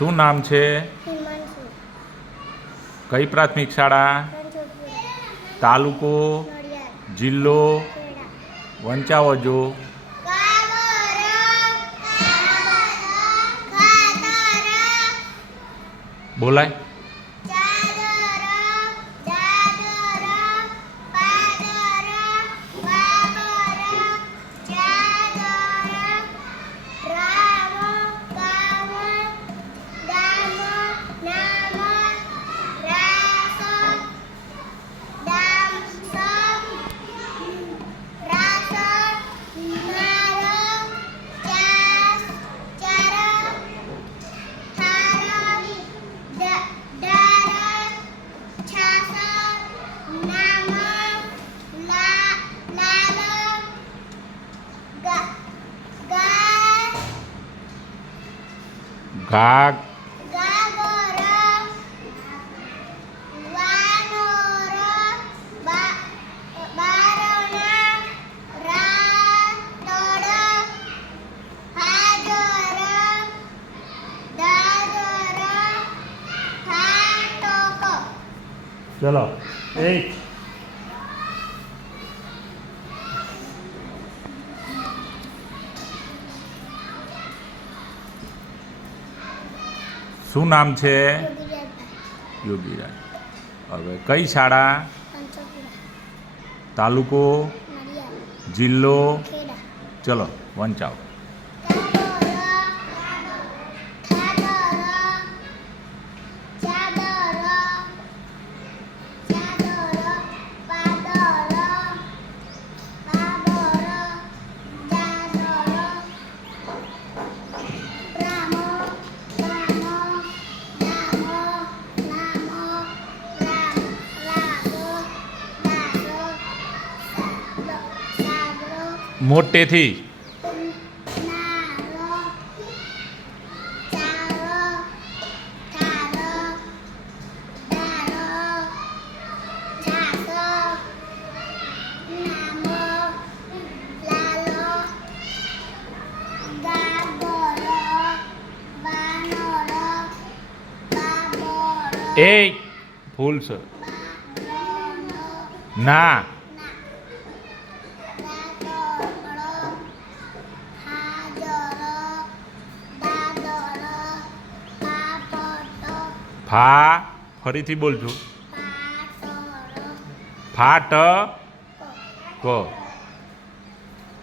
શું નામ છે? હિમાંશુ. કઈ પ્રાથમિક શાળા? રણછોડપુરા. તાલુકો? નડિયાદ. જિલ્લો? ખેડા. વંચાવો જો. બોલાય. ઘાગ. ચલો એક. શું નામ છે? યોગીરાજ. હવે કઈ શાળા? તાલુકો? જિલ્લો? ચલો વંચાવો. મોટેથી. એક ફૂલ છે. ના. ફા. ફરીથી બોલજો. ફાટ ક.